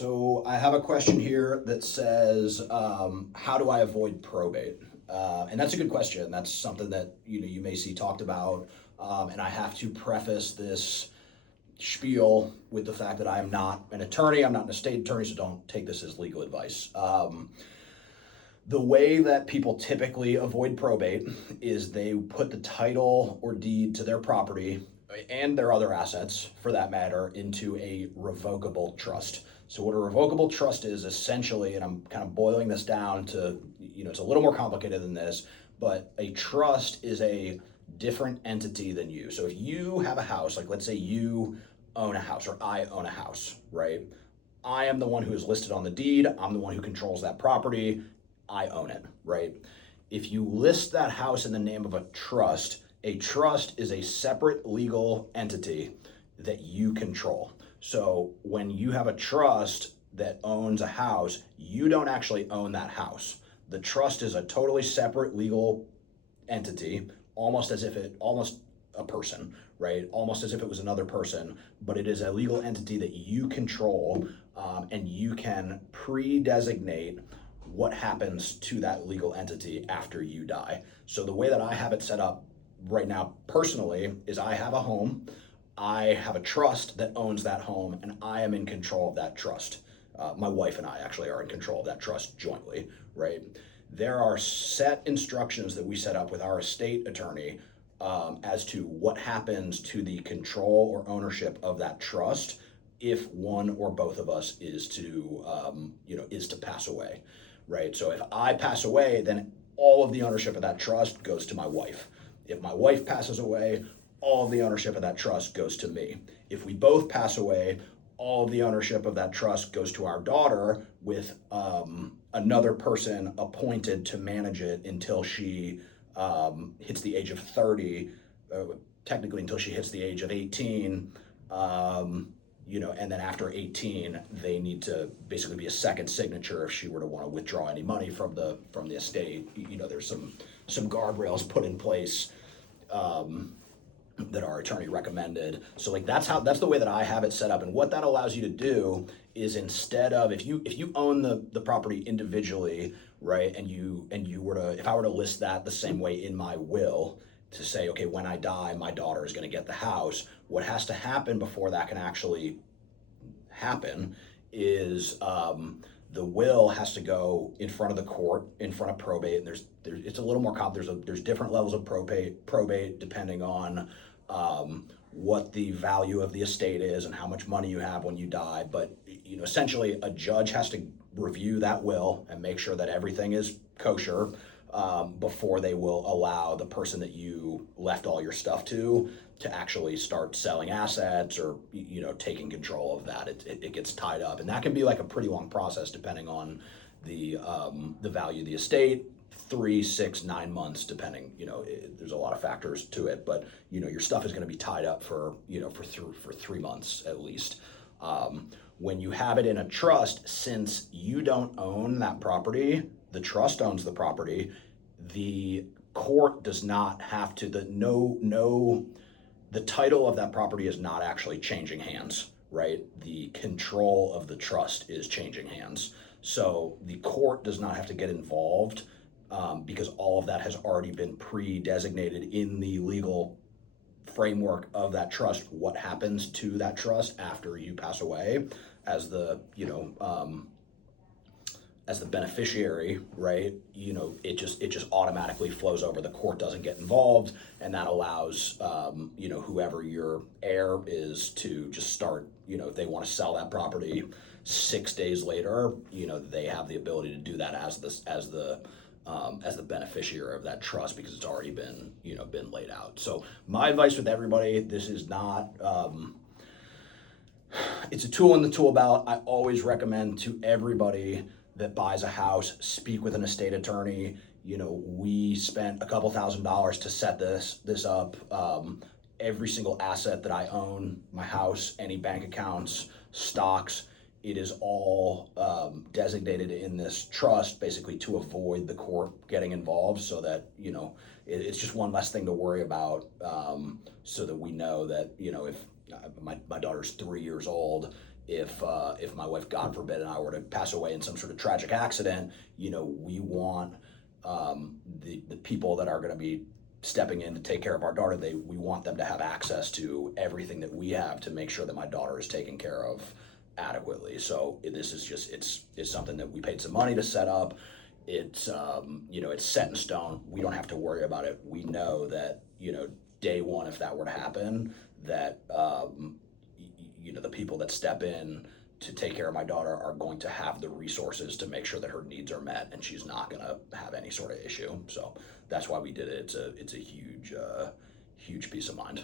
So I have a question here that says, how do I avoid probate? And that's a good question. That's something that you may see talked about. And I have to preface this spiel with the fact that I am not an attorney. I'm not an estate attorney, so don't take this as legal advice. The way that people typically avoid probate is they put the title or deed to their property and their other assets, for that matter, into a revocable trust. So, what a revocable trust is essentially, and I'm kind of boiling this down to, it's a little more complicated than this, but a trust is a different entity than you. So, if you have a house, like let's say you own a house or I own a house, right? I am the one who is listed on the deed. I'm the one who controls that property. I own it, right? If you list that house in the name of a trust is a separate legal entity that you control. So when you have a trust that owns a house, you don't actually own that house. The trust is a totally separate legal entity, almost a person, right? Almost as if it was another person, but it is a legal entity that you control, and you can pre-designate what happens to that legal entity after you die. So the way that I have it set up right now personally is I have a home, I have a trust that owns that home, and I am in control of that trust. My wife and I actually are in control of that trust jointly, right? There are set instructions that we set up with our estate attorney, as to what happens to the control or ownership of that trust if one or both of us is to pass away, right? So if I pass away, then all of the ownership of that trust goes to my wife. If my wife passes away, all of the ownership of that trust goes to me. If we both pass away, all of the ownership of that trust goes to our daughter, with another person appointed to manage it until she hits the age of 30, technically until she hits the age of 18. And then after 18, they need to basically be a second signature if she were to want to withdraw any money from the estate. There's some guardrails put in place, that our attorney recommended. So like that's the way that I have it set up. And what that allows you to do is, instead of, if you own the property individually, right, and if I were to list that the same way in my will, to say, okay, when I die, my daughter is going to get the house, what has to happen before that can actually happen is, the will has to go in front of the court, in front of probate, and there's it's a little more complicated. There's different levels of probate depending on what the value of the estate is and how much money you have when you die. But essentially, a judge has to review that will and make sure that everything is kosher, before they will allow the person that you left all your stuff to actually start selling assets, or taking control of that. It gets tied up, and that can be like a pretty long process depending on the value of the estate. 3, 6, 9 months, depending. There's a lot of factors to it, but your stuff is going to be tied up for 3 months at least. When you have it in a trust, since you don't own that property, the trust owns the property. The court does not have to. The title of that property is not actually changing hands, right? The control of the trust is changing hands. So the court does not have to get involved, because all of that has already been pre-designated in the legal framework of that trust. What happens to that trust after you pass away as the beneficiary, right? It just automatically flows over. The court doesn't get involved, and that allows whoever your heir is to just start. If they want to sell that property 6 days later, they have the ability to do that as the beneficiary of that trust, because it's already been laid out. So my advice with everybody: this is not. It's a tool in the tool belt. I always recommend to everybody that buys a house, speak with an estate attorney. We spent a couple $1,000s to set this up. Every single asset that I own, my house, any bank accounts, stocks, it is all designated in this trust, basically to avoid the court getting involved, so that it's just one less thing to worry about, so that we know that if my daughter's 3 years old, if my wife, God forbid, and I were to pass away in some sort of tragic accident, we want the people that are going to be stepping in to take care of our daughter. We want them to have access to everything that we have to make sure that my daughter is taken care of adequately. So this is just it's something that we paid some money to set up. It's it's set in stone. We don't have to worry about it. We know that day one, if that were to happen, that the people that step in to take care of my daughter are going to have the resources to make sure that her needs are met and she's not going to have any sort of issue. So that's why we did it. It's a huge huge peace of mind.